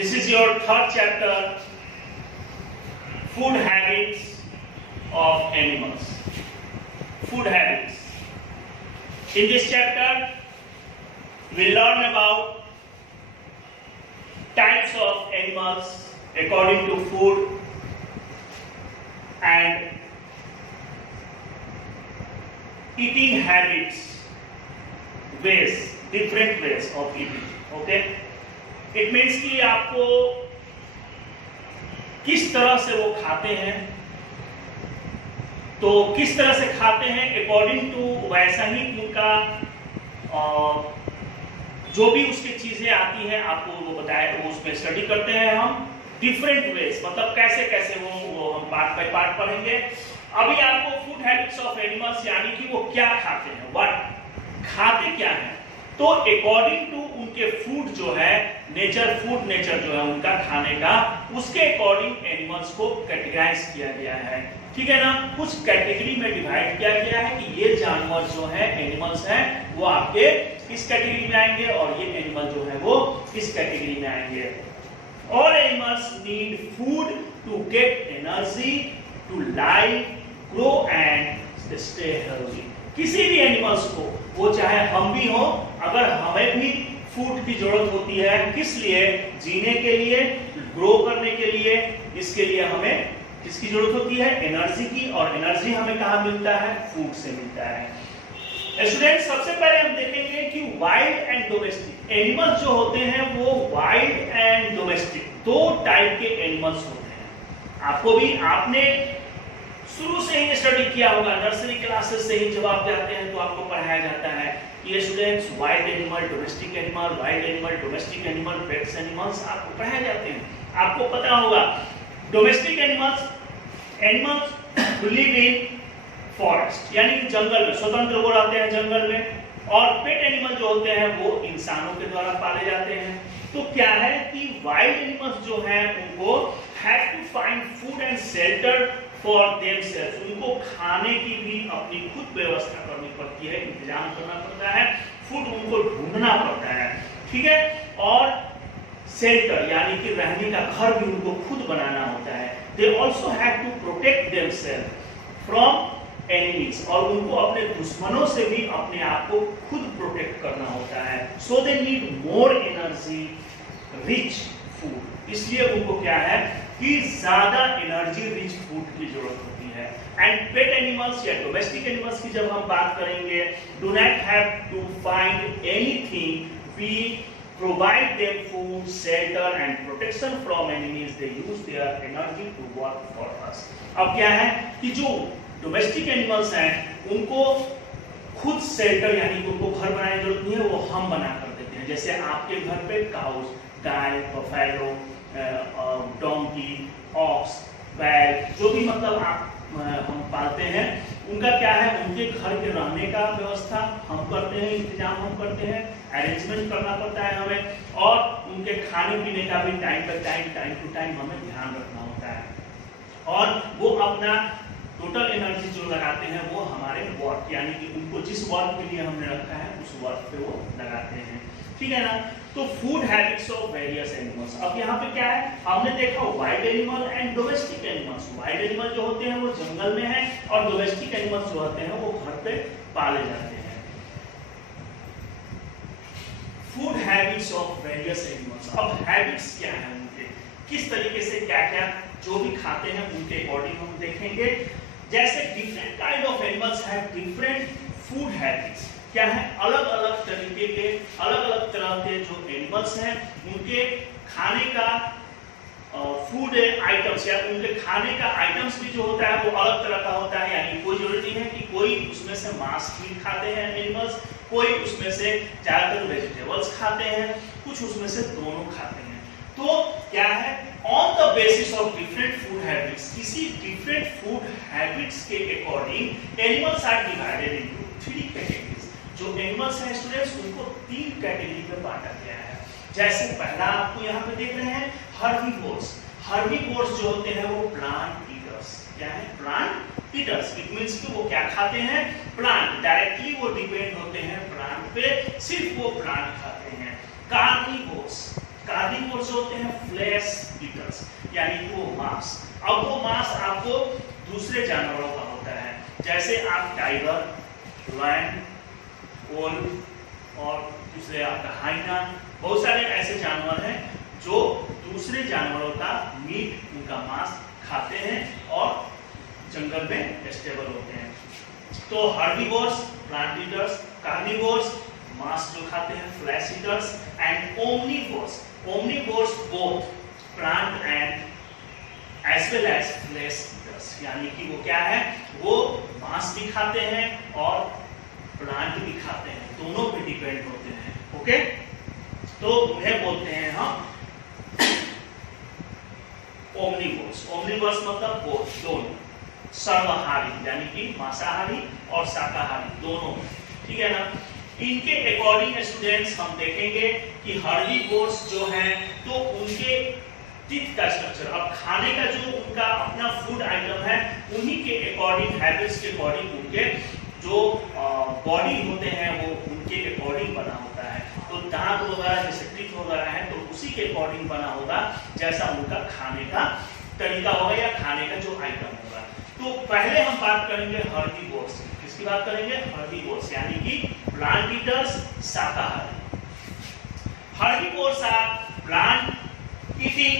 This is your third chapter, food habits of animals. Food habits. In this chapter, we learn about types of animals according to food and eating habits, different ways of eating. Okay? It means कि आपको किस तरह से वो खाते हैं, तो किस तरह से खाते हैं अकॉर्डिंग टू वैसा ही उनका जो भी उसकी चीजें आती हैं आपको वो बताए, वो उसमें स्टडी करते हैं हम डिफरेंट वेज, मतलब कैसे कैसे वो हम पार्ट बाय पार्ट पढ़ेंगे। अभी आपको फूड हैबिट्स ऑफ एनिमल्स यानी कि वो क्या खाते हैं, व्हाट खाते क्या हैं, तो अकॉर्डिंग टू उनके फूड जो है नेचर जो है उनका खाने का, उसके अकॉर्डिंग एनिमल्स को कैटेगराइज किया गया है। ठीक है ना, कुछ कैटेगरी में डिवाइड किया गया है कि ये जानवर जो है एनिमल्स हैं वो आपके इस कैटेगरी में आएंगे और ये एनिमल जो है वो इस कैटेगरी में आएंगे। All animals need food to get energy to live, grow and stay healthy. किसी भी एनिमल्स को, वो चाहे हम भी हो, अगर हमें भी फूड की जरूरत होती है, किस लिए? जीने के लिए, ग्रो करने के लिए, इसके लिए हमें किसकी जरूरत होती है? एनर्जी की। और एनर्जी हमें कहाँ मिलता है? फूड से मिलता है। स्टूडेंट्स, सबसे पहले हम देखेंगे कि वाइल्ड एंड डोमेस्टिक एनिमल्स जो होते हैं वो वाइल्ड एंड डोमेस्टिक दो टाइप के एनिमल्स होते हैं। आपने शुरू से ही स्टडी किया होगा, नर्सरी क्लासेस से ही जब आप जाते हैं तो आपको पढ़ाया जाता है कि students wild animal, domestic animal, wild animal, domestic animal, pets animals आपको पढ़ाए जाते हैं। आपको पता होगा domestic animals who live in forest यानी कि जंगल में, स्वतंत्र वो रहते हैं जंगल में, और पेट एनिमल जो होते हैं वो इंसानों के द्वारा पाले जाते हैं। तो क्या है कि वाइल्ड एनिमल्स जो हैं उनको have to find food and shelter for themselves, उनको खाने की भी अपनी खुद व्यवस्था करनी पड़ती है, इंतजाम करना पड़ता है, फूड उनको ढूंढना पड़ता है। ठीक है, और शेल्टर यानी कि रहने का घर भी उनको खुद बनाना होता है। They also have to protect themselves from enemies, और उनको अपने दुश्मनों से भी अपने आप को खुद प्रोटेक्ट करना होता है। So they need more energy rich food, इसलिए उनको क्या है कि ज्यादा एनर्जी रिच फूड की जरूरत होती है। एंड पेट एनिमल्स या डोमेस्टिक एनिमल्स की जब हम बात करेंगे, do not have to find anything, we provide them food, shelter and protection from enemies. They use their energy to work for us. अब क्या है कि जो डोमेस्टिक एनिमल्स हैं उनको खुद शेल्टर यानी कि उनको घर बनाने की जरूरत नहीं है, वो हम बना कर देते हैं। जैसे आपके घर पे काउस, गाय, बफेलो, डोंकी, ऑक्स, बैल, जो भी मतलब आप हम पालते हैं, उनका क्या है, उनके घर के रहने का व्यवस्था हम करते हैं, इंतजाम हम करते हैं, अरेंजमेंट करना पड़ता है हमें, और उनके खाने पीने का भी टाइम टू टाइम हमें ध्यान रखना होता है। और वो अपना टोटल एनर्जी जो लगाते हैं वो हमारे वर्क यानी कि उनको जिस वर्क के लिए हमने रखा है उस वर्क पे वो लगाते हैं। ठीक है ना, तो food habits of various animals. अब यहाँ पे क्या है, हमने देखा wild animal and domestic animals. Wild animal जो होते हैं वो जंगल में है, और डोमेस्टिक एनिमल्स जो होते हैं वो घर पे पाले जाते हैं। Food habits of various animals. अब हैबिट्स क्या है उनके, किस तरीके से क्या क्या जो भी खाते हैं उनके अकॉर्डिंग हम देखेंगे। जैसे different kind of animals have different food habits. क्या है, अलग अलग तरीके के, अलग अलग तरह के जो एनिमल्स हैं उनके खाने का फूड आइटम्स या उनके खाने का आइटम्स भी जो होता है वो अलग तरह का होता है। यानी कोई जरूरी नहीं है कि कोई उसमें से मांस ही खाते हैं एनिमल्स, कोई उसमें से ज्यादातर वेजिटेबल्स खाते हैं, कुछ उसमें से दोनों खाते हैं। तो क्या है, on the basis of different food habits, किसी डिफरेंट फूड हैबिट्स के according animals are divided into 3 categories. जो एनिमल्स हैं स्टूडेंट्स उनको 3 कैटेगरी में बांटा गया है। जैसे पहला आपको यहाँ पे देख रहे हैं हर्बीवोर्स। हर्बीवोर्स जो होते हैं वो प्लांट ईटर्स। क्या है, प्लांट ईटर्स। इट मींस कि वो क्या खाते हैं, प्लांट, डायरेक्टली वो डिपेंड होते हैं प्लांट पे, सिर्फ वो प्लांट खाते हैं। कार्निवोर्स। कार्निवोर्स होते हैं फ्लैश ईटर्स, यानी कि वो मांस। अब वो मांस आपको दूसरे जानवरों का होता है, जैसे आप टाइगर, लायन, वोल्फ और दूसरे आपका हाइना, बहुत सारे ऐसे जानवर हैं जो दूसरे जानवरों का मीट, उनका मांस खाते हैं और जंगल में स्टेबल होते हैं। तो हर्बीवोर्स प्लांट ईटर्स, कार्निवोर्स मांस जो खाते हैं flesh eaters, and omnivores, omnivores both plant and as well as flesh eaters, यानी कि वो क्या है, वो मांस भी खाते हैं और प्लांट भी खाते हैं, दोनों पे डिपेंड होते हैं। ओके, तो उन्हें बोलते हैं हम ओमनीवोर्स। ओमनीवोर्स मतलब दोनों, सर्वाहारी यानी कि मांसाहारी और शाकाहारी दोनों, ठीक है ना। इनके अकॉर्डिंग स्टूडेंट्स हम देखेंगे कि हर्बीवोर्स जो हैं तो उनके टीथ का स्ट्रक्चर, अब खाने का जो उनका अपना फूड आइटम है उन्हीं के अकॉर्डिंग, हैबिट्स के अकॉर्डिंग उनके जो बॉडी होते हैं वो उनके अकॉर्डिंग बना होता है। तो दांत वगैरह जैसे टीथ वगैरह है तो उसी के अकॉर्डिंग बना होगा जैसा उनका खाने का तरीका होगा या खाने का जो आइटम होगा। तो पहले हम बात करेंगे हर्बीवोर्स, किसकी बात करेंगे, हर्बीवोर्स यानी कि प्लांट ईटर्स, शाकाहारी। Herbivores are plant-eating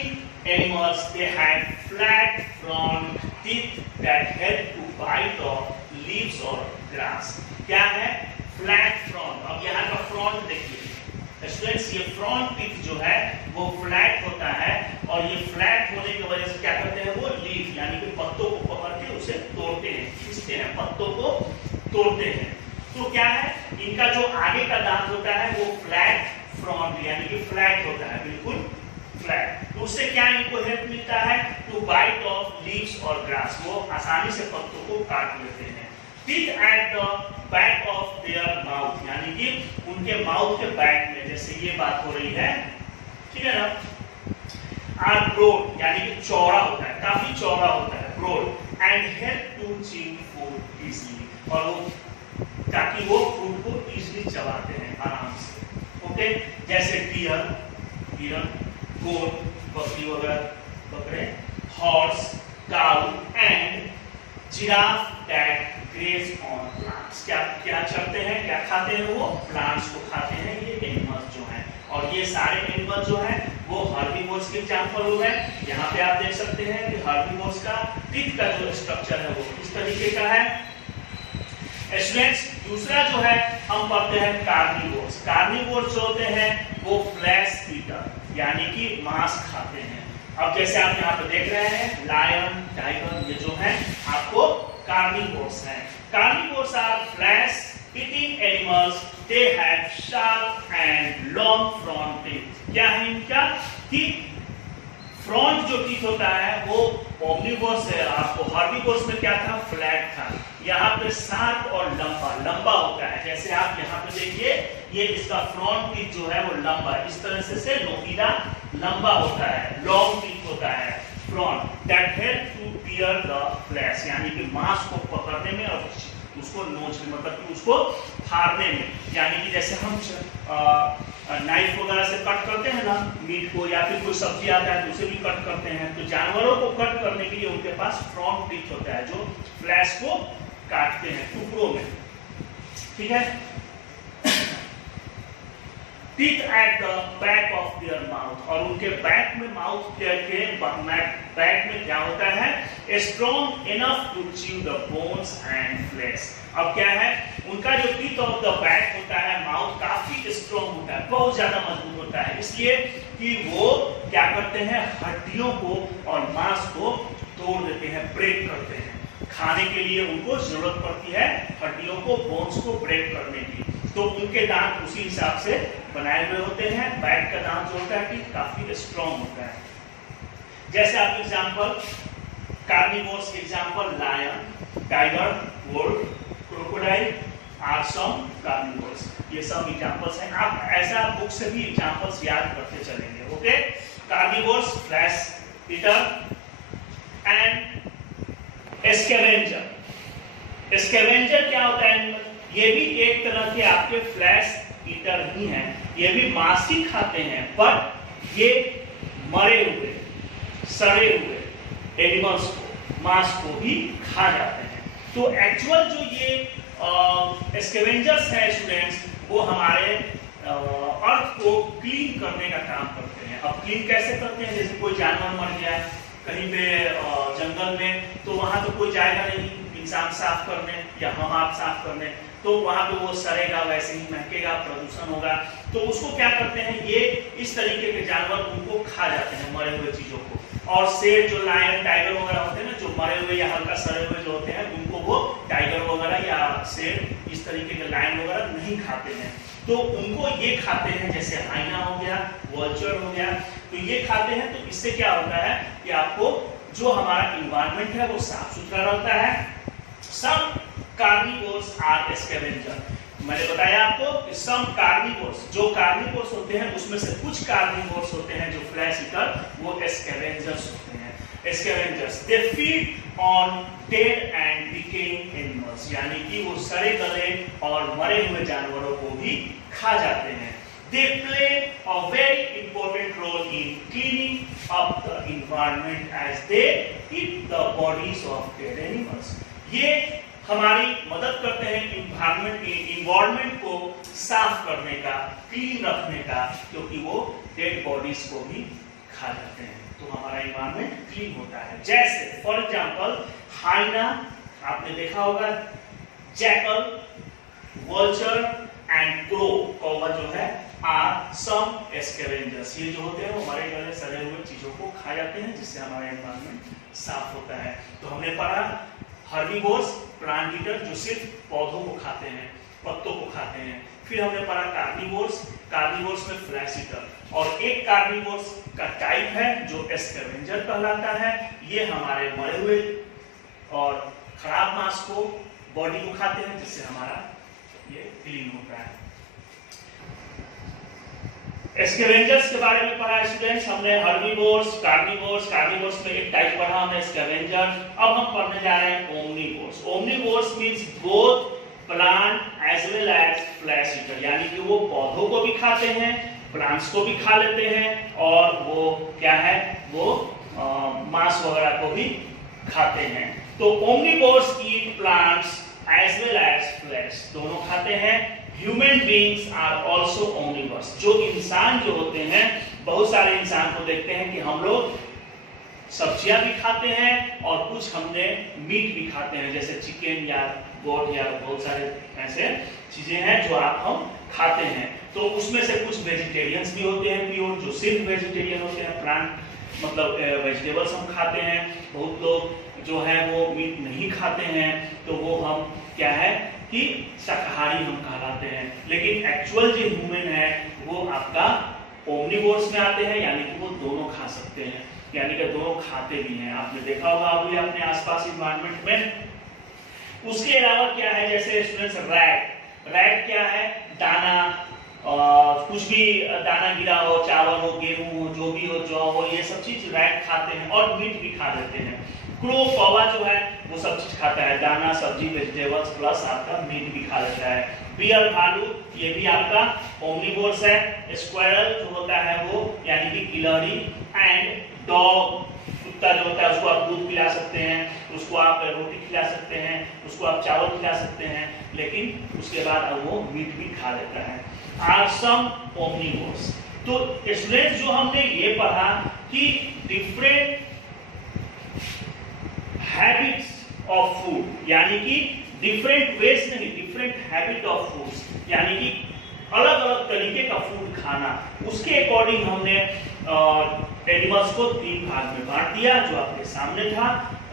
animals. They have flat front teeth that help to bite off leaves or grass. क्या है फ्लैट फ्रंट? अब यहाँ का फ्रंट देखिए स्टूडेंट्स, ये फ्रंट टीथ जो है वो फ्लैट होता है और ये फ्लैट होने की वजह से क्या करते हैं, वो लीफ यानी कि पत्तों को पकड़ के उसे तोड़ते हैं, खींचते हैं, पत्तों को तोड़ते हैं। तो क्या है, इनका जो आगे का दांत होता है वो फ्लैट फ्रंट यानी कि फ्लैट होता है, बिल्कुल फ्लैट। तो उससे क्या इनको हेल्प मिलता है, टू बाइट ऑफ लीव्स और ग्रास, वो आसानी से पत्तों को काट लेते हैं। Teeth at the back of their mouth, यानी कि उनके माउथ के बैक में, जैसे ये बात हो रही है, ठीक है ना, आर ब्रॉड यानी कि चौड़ा होता है, काफी चौड़ा होता है, broad, and help to chew food easily, और वो ताकि वो फूड को इजीली चबाते हैं आराम से। ओके, जैसे डियर, हिरन, गोट, बकरी वगैरह, बकरे, horse, cow and giraffe that graze on plants. क्या क्या चलते हैं, क्या खाते हैं, वो प्लांट्स को खाते हैं, ये एनिमल्स जो हैं। और ये सारे एनिमल्स जो हैं वो हर्बीवोर्स के एग्जांपल हो गए। यहाँ पे आप देख सकते हैं कि हर्बीवोर्स का टीथ का जो स्ट्रक्चर है वो किस तरीके का है। स्टूडेंट्स, दूसरा जो है हम पढ़ते हैं कार्निवोर्स। कार्निवोर्स जो होते हैं वो फ्लैश ईटर यानी कि मांस खाते हैं। अब जैसे आप यहाँ पे देख रहे हैं लायन, टाइगर, ये जो है आपको कार्निवोर्स हैं। Carnivores are flesh eating animals, they have sharp and long front teeth. क्या है इनका, कि फ्रंट जो टीथ होता है वो ओमनीवोर्स है, आपको हर्बीवोर्स में क्या था, फ्लैट था, यहाँ पे शार्प और लंबा होता है। जैसे आप यहाँ पे देखिए ये इसका फ्रंट टीथ जो है वो लंबा, इस तरह से नोकीला लंबा होता है, लॉन्ग टीथ होता है front, that help to tear the flesh यानी कि मांस को पकड़ने में और उसको नोचने, मतलब कि उसको फाड़ने में, यानी कि जैसे हम नाइफ वगैरह से कट करते हैं ना मीट को, या फिर कोई सब्जी आता है तो उसे भी कट करते हैं, तो जानवरों को कट करने के लिए उनके पास फ्रंट टीथ होता है जो फ्लैश को काटते हैं टुकड़ों में, ठीक है। Teeth at the back of their mouth, और उनके बैक में, माउथ के बैक में क्या होता है, strong enough to chew the bones and flesh. अब क्या है, उनका जो टीथ ऑफ द बैक होता है, माउथ काफी स्ट्रॉन्ग होता है, बहुत ज्यादा मजबूत होता है, इसलिए कि वो क्या करते हैं, हड्डियों को और मांस को तोड़ देते हैं, ब्रेक करते हैं। खाने के लिए उनको जरूरत पड़ती है हड्डियों को, बोन्स को ब्रेक करने की, तो उनके दांत उसी हिसाब से बनाए हुए होते हैं। बैक का दांत जो होता है कि काफी स्ट्रॉन्ग होता है। जैसे आप एग्जांपल कार्निवोर्स के example lion, tiger, wolf, crocodile are some carnivores, ये सब एग्जांपल्स हैं। आप ऐसा बुक से भी एग्जांपल्स याद करते चलेंगे। Okay, carnivores, flesh eater and scavenger. Scavenger क्या होता है, ये भी एक तरह के आपके फ्लैश ईटर ही हैं, ये भी मांस ही खाते हैं, बट ये मरे हुए, सड़े हुए एनिमल्स को, मांस को भी खा जाते हैं। तो एक्चुअल जो ये स्कैवेंजर्स हैं स्टूडेंट्स, वो हमारे अर्थ को क्लीन करने का काम करते हैं। अब क्लीन कैसे करते हैं? जैसे कोई जानवर मर गया कहीं पे जंगल में, तो वहां तो कोई जाएगा नहीं इंसान साफ करने या हम आप साफ करने, तो वहां पे वो सड़ेगा, वैसे ही महकेगा, प्रदूषण होगा। तो उसको क्या करते हैं, ये इस तरीके के जानवर उनको खा जाते हैं, मरे हुए चीजों को। और शेर, जो लायन, टाइगर वगैरह होते हैं ना, जो मरे हुए या हल्का सड़े हुए जो होते हैं, उनको वो टाइगर वगैरह या शेर इस तरीके के लायन वगैरह नहीं खाते हैं, तो उनको ये खाते हैं। जैसे हाइना हो गया, वल्चर हो गया, तो ये खाते हैं। तो इससे क्या होता है कि आपको जो हमारा इन्वायरमेंट है वो साफ सुथरा रहता है। सम कार्निवोर्स आर स्कैवेंजर, मैंने बताया आपको कि सम कार्निवोर्स, जो कार्निवोर्स होते हैं उसमें से कुछ कार्निवोर्स होते हैं जो फ्लैश ईटर, वो स्कैवेंजर्स होते हैं। Scavengers they feed on dead and decaying animals, यानी कि वो सड़े गले और मरे हुए जानवरों को भी खा जाते हैं। They play a very important role in cleaning up the environment as they eat the bodies of dead animals. ये हमारी मदद करते हैं इन्वायरमेंट को साफ करने का, क्लीन रखने का, क्योंकि वो डेड बॉडीज को भी खा जाते हैं, तो हमारा इन्वायरमेंट क्लीन होता है। जैसे फॉर एग्जांपल हाइना आपने देखा होगा, जैकल, वल्चर एंड क्रो, कौवा जो है, आर सम स्कैवेंजर्स। ये जो होते हैं वो मरे गले सड़े हुए चीजों को खा जाते हैं, जिससे हमारा एनवायरनमेंट साफ होता है। तो हमने पढ़ा हर्बीवोर्स, प्लांट ईटर, जो सिर्फ पौधों को खाते हैं, पत्तों को खाते हैं। फिर हमने पढ़ा कार्निवोर्स, कार्निवोर्स में फ्लैश ईटर, और एक कार्निवोर्स का टाइप है जो स्कैवेंजर कहलाता है। ये हमारे मरे हुए और खराब मांस को, बॉडी को खाते हैं, जिससे हमारा ये क्लीन होता है। स्कैवेंजर्स के बारे में पढ़ा स्टूडेंट्स हमने, हर्बीवोर्स, कार्निवोर्स, कार्निवोर्स में एक टाइप पढ़ा हमने स्कैवेंजर। अब हम पढ़ने जा रहे हैं omnivores. Omnivores means both plant as well as flesh eater, यानी कि वो पौधों को भी खाते हैं, प्लांट्स को भी खा लेते हैं, और वो क्या है, वो मांस वगैरह को भी खाते हैं। तो omnivores eat plants as well as flesh, दोनों खाते हैं। Human beings are also omnivores, जो इंसान जो होते हैं, बहुत सारे इंसान को देखते हैं कि हम लोग सब्जियां भी खाते हैं और कुछ हमने मीट भी खाते हैं, जैसे चिकन या गोट या बहुत सारे ऐसे चीजें हैं जो हम खाते हैं। तो उसमें से कुछ वेजिटेरियंस भी होते हैं प्योर, जो सिर्फ वेजिटेरियन होते हैं, प्लांट मतलब वेजिटेबल्स हम खाते हैं। बहुत लोग जो है वो मीट नहीं खाते हैं, तो वो हम क्या है कि शाकाहारी हम कहलाते हैं। लेकिन एक्चुअल जो ह्यूमन है वो आपका ओमनिवोर्स में आते हैं, यानी कि वो दोनों खा सकते हैं, यानी कि दोनों खाते भी हैं। आपने देखा होगा अभी अपने आसपास इन्वायरमेंट में। उसके अलावा क्या है, जैसे स्टूडेंट्स रैट, रैट क्या है, दाना, कुछ भी दाना गिरा हो, चावल हो, गेहूं हो, जो भी हो, जौ हो, ये सब चीज रैट खाते हैं और मीट भी खा लेते हैं। क्रो, कौवा जो है वो सब चीज खाता है, दाना, सब्जी, वेजिटेबल्स प्लस आपका मीट भी खा लेता है। बियर, भालू, ये भी आपका ओमनिवोर्स है। स्क्वायरल जो होता है वो यानी कि गिलहरी, एंड डॉग, कुत्ता जो होता है उसको आप दूध पिला सकते हैं, उसको आप रोटी खिला सकते हैं, उसको आप चावल खिला सकते हैं, लेकिन उसके बाद अब वो मीट भी खा लेता है। Are some omnivores. तो स्टूडेंट्स जो हमने ये पढ़ा कि डिफरेंट हैबिट्स ऑफ फूड, यानी कि डिफरेंट वेज नहीं, डिफरेंट हैबिट ऑफ फूड्स, यानी कि अलग अलग तरीके का फूड खाना। उसके अकॉर्डिंग हमने एनिमल्स को 3 भाग में बांट दिया, जो आपके सामने था।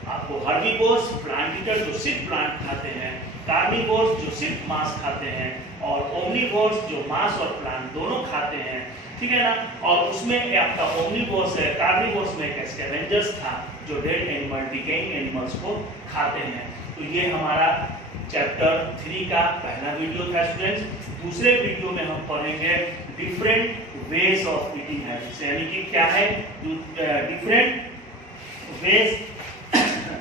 आपको हर्बीवोर्स, प्लांट ईटर जो सिर्फ प्लांट खाते हैं, कार्निवोर्स जो सिर्फ मांस खाते हैं, और ओमनिवोर्स जो मांस और प्लांट दोनों खाते हैं, ठीक है ना। और उसमें आपका ओमनिवोर्स है, कार्निवोर्स में एक स्कैवेंजर्स था जो डेड एनिमल, डिकेइंग एनिमल्स को खाते हैं। तो ये हमारा चैप्टर 3 का पहला वीडियो था स्टूडेंट्स। दूसरे वीडियो में हम पढ़ेंगे different ways of eating habits, यानी कि क्या है different ways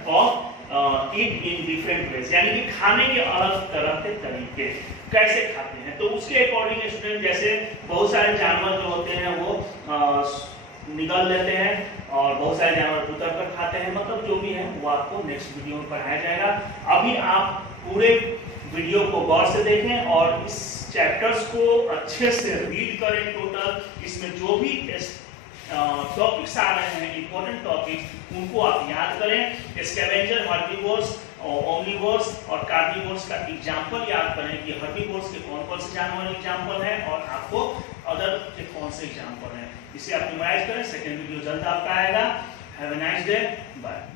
of eat in different ways, यानी कि खाने के अलग तरह के तरीके। कैसे खाते हैं। तो उसके अकॉर्डिंग स्टूडेंट, जैसे बहुत सारे जानवर जो होते हैं वो निगल लेते हैं और बहुत सारे जानवर उतर कर खाते हैं, मतलब जो भी है वो आपको नेक्स्ट वीडियो में पढ़ाया जाएगा। अभी आप पूरे वीडियो को गौर से देखें और इस चैप्टर्स को अच्छे से रीड करें टोटल। इसमें जो भी टॉपिक्स आ रहे हैं इंपॉर्टेंट टॉपिक्स उनको आप याद करें। स्कैवेंजर, हर्बीवोर्स, ओमनिवोर्स और कार्निवोर्स का एग्जाम्पल याद करें कि हर्बीवोर्स के कौन कौन से जानवर एग्जाम्पल हैं और आपको अदर के कौन से एग्जाम्पल हैं, इसे आप मेमोराइज करें। सेकेंड वीडियो जल्द आपका आएगा। Have a nice day, bye.